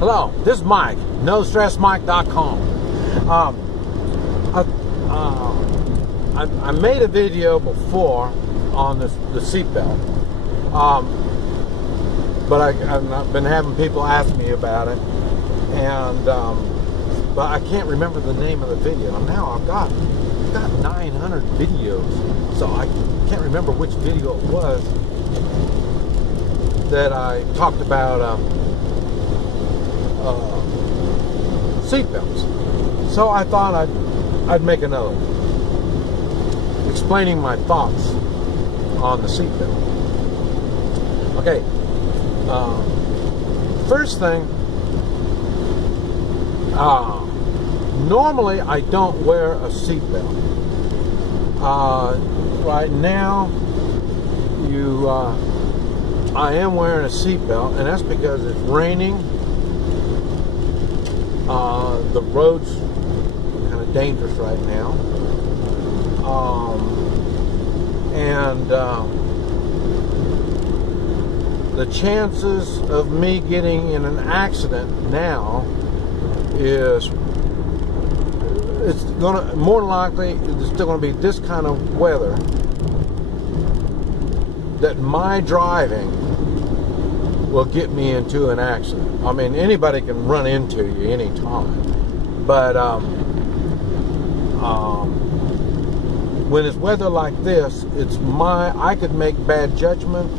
Hello, this is Mike, NoStressMike.com. I made a video before on the seatbelt, but I've been having people ask me about it, and but I can't remember the name of the video. Now I've got 900 videos, so I can't remember which video it was that I talked about seatbelts. So I thought I'd make another one explaining my thoughts on the seatbelt. Okay, first thing, normally I don't wear a seatbelt. Right now, I am wearing a seatbelt, and that's because it's raining. The road's kind of dangerous right now, and the chances of me getting in an accident now is more likely it's still going to be this kind of weather, that my driving will get me into an accident. I mean, anybody can run into you anytime, but when it's weather like this, I could make bad judgment.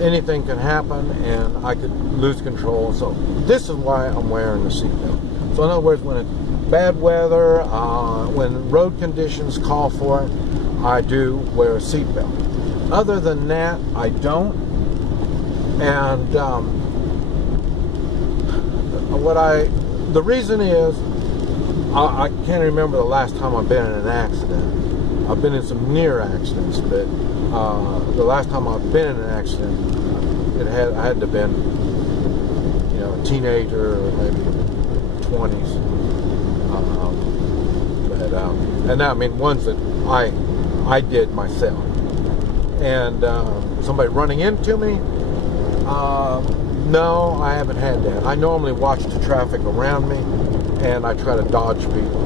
Anything can happen, and I could lose control. So this is why I'm wearing the seatbelt. So in other words, when it's bad weather, when road conditions call for it, I do wear a seatbelt. Other than that, I don't. And the reason is, I can't remember the last time I've been in an accident. I've been in some near accidents, but the last time I've been in an accident, I had to have been, a teenager or maybe 20s. And I mean ones that I did myself. And somebody running into me, no, I haven't had that. I normally watch the traffic around me, and I try to dodge people.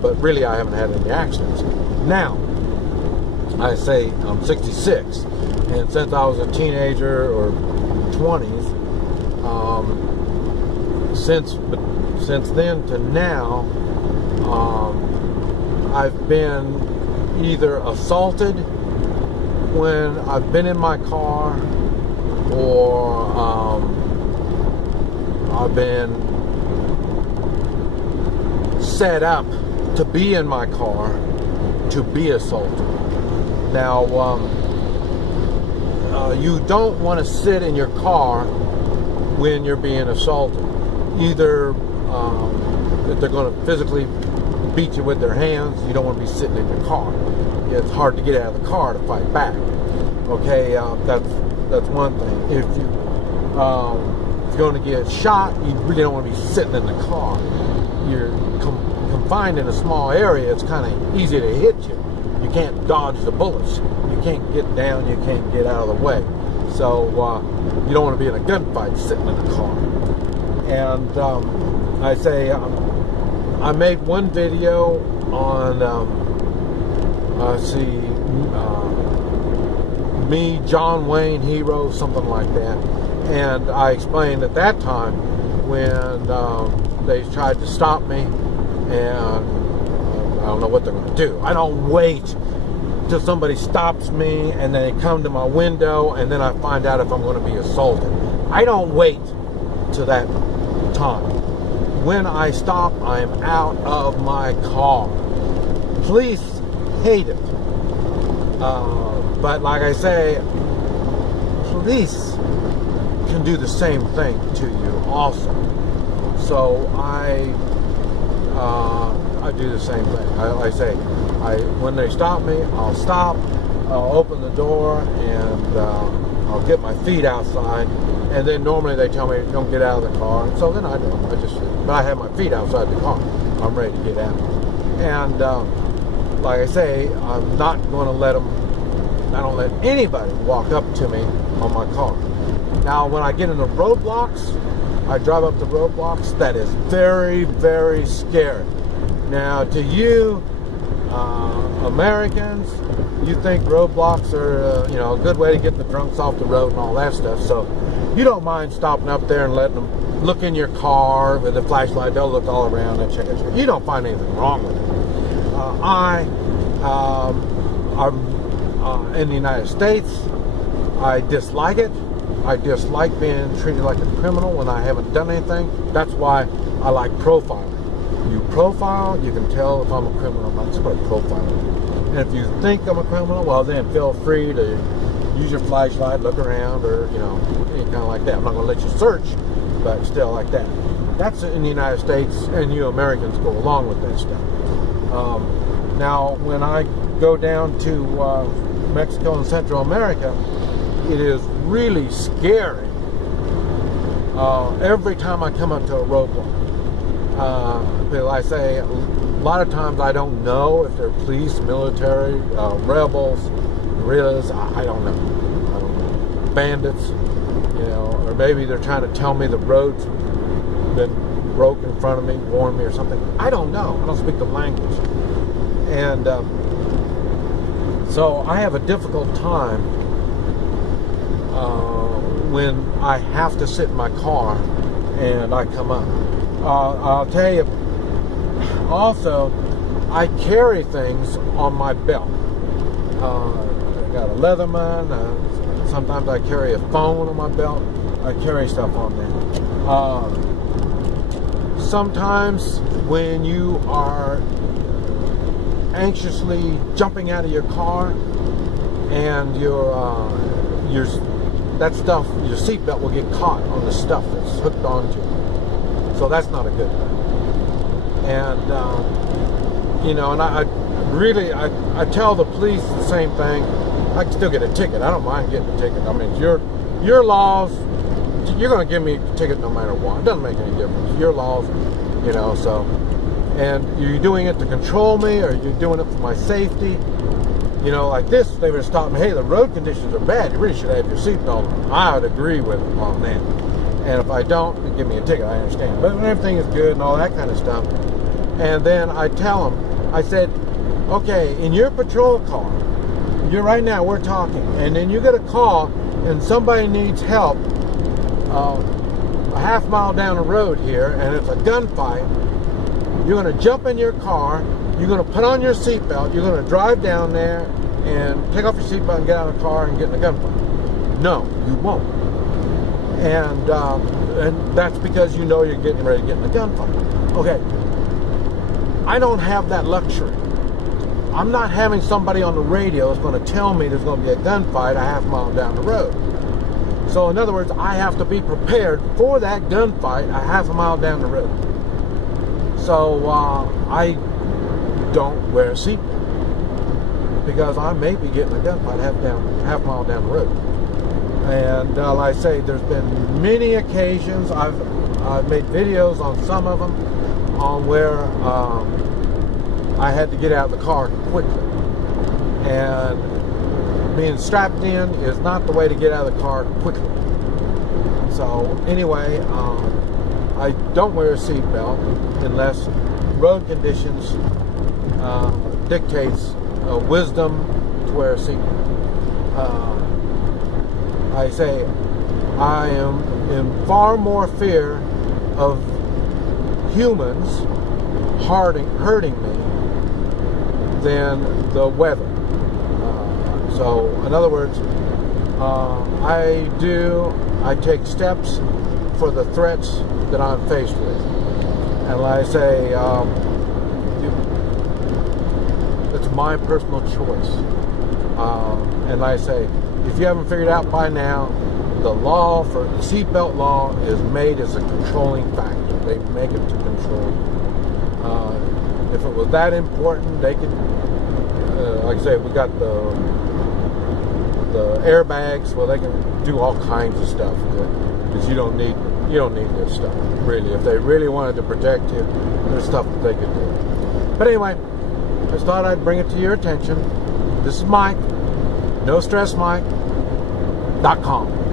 But really I haven't had any accidents. Now, I say I'm 66, and since I was a teenager or 20s, since then to now, I've been either assaulted when I've been in my car, or I've been set up to be in my car to be assaulted. Now, you don't want to sit in your car when you're being assaulted. Either if they're going to physically beat you with their hands, you don't want to be sitting in your car. It's hard to get out of the car to fight back. Okay, that's one thing. If you're going to get shot, you really don't want to be sitting in the car. You're confined in a small area. It's kind of easy to hit you. You can't dodge the bullets. You can't get down. You can't get out of the way. So you don't want to be in a gunfight sitting in the car. And I say I made one video on me, John Wayne Hero, something like that, and I explained at that time when they tried to stop me, and I don't know what they're going to do. I don't wait till somebody stops me and then they come to my window and then I find out if I'm going to be assaulted. I don't wait till that time. When I stop, I'm out of my car. Police hate it. But like I say, police can do the same thing to you also. So I do the same thing. I say, when they stop me, I'll stop, I'll open the door, and I'll get my feet outside, and then normally they tell me don't get out of the car, and so then I don't. But I have my feet outside the car. I'm ready to get out. And like I say, I'm not going to let them, I don't let anybody walk up to me on my car. Now, when I get into roadblocks, I drive up the roadblocks. That is very, very scary. Now, to you, Americans, you think roadblocks are, you know, a good way to get the drunks off the road and all that stuff. So you don't mind stopping up there and letting them look in your car with a flashlight. They'll look all around and check it. You don't find anything wrong with it. I'm in the United States. I dislike it. I dislike being treated like a criminal when I haven't done anything. That's why I like profiling. You profile, you can tell if I'm a criminal. That's what profiling. And if you think I'm a criminal, well then feel free to use your flashlight, look around, or you know, kind of like that. I'm not going to let you search, but still like that. That's in the United States, and you Americans go along with that stuff. Now, when I go down to Mexico and Central America, it is really scary every time I come up to a roadblock. I say, a lot of times I don't know if they're police, military, rebels, guerrillas, I don't know, bandits, you know, or maybe they're trying to tell me the road's been broke in front of me, warn me or something. I don't know. I don't speak the language. And so I have a difficult time when I have to sit in my car and I come up. I'll tell you, also, I carry things on my belt. I got a Leatherman. Sometimes I carry a phone on my belt. I carry stuff on there. Sometimes when you are anxiously jumping out of your car and that stuff, your seatbelt will get caught on the stuff that's hooked onto it. So that's not a good thing. And you know, and I tell the police the same thing. I can still get a ticket. I don't mind getting a ticket. I mean, your laws, you're going to give me a ticket no matter what. It doesn't make any difference. Your laws, you know, so. And you're doing it to control me, or you're doing it for my safety. You know, like this, they would stop me. Hey, the road conditions are bad. You really should have your seatbelt on. I would agree with them on that. And if I don't, they give me a ticket. I understand. But when everything is good and all that kind of stuff. And then I tell them, I said, okay, in your patrol car, you're right now, we're talking, and then you get a call and somebody needs help a half mile down the road here, and it's a gunfight. You're going to jump in your car, you're going to put on your seatbelt, you're going to drive down there and take off your seatbelt and get out of the car and get in a gunfight. No, you won't. And that's because you know you're getting ready to get in a gunfight. Okay, I don't have that luxury. I'm not having somebody on the radio that's going to tell me there's going to be a gunfight a half mile down the road. So in other words, I have to be prepared for that gunfight a half a mile down the road. So I don't wear a seatbelt because I may be getting a gunfight half mile down the road. And like I say, there's been many occasions, I've made videos on some of them, on where I had to get out of the car quickly. And being strapped in is not the way to get out of the car quickly. So anyway, I don't wear a seatbelt unless road conditions dictates wisdom to wear a seatbelt. I say I am in far more fear of humans hurting me than the weather. So in other words, I take steps for the threats that I'm faced with. And like I say, it's my personal choice. And like I say, if you haven't figured out by now, the law for the seatbelt law is made as a controlling factor. They make it to control. If it was that important, they could, like I say, we got the airbags. Well, they can do all kinds of stuff because you don't need this stuff really. If they really wanted to protect you, there's stuff that they could do. But anyway, I just thought I'd bring it to your attention. This is Mike, NoStressMike. NoStressMike.com.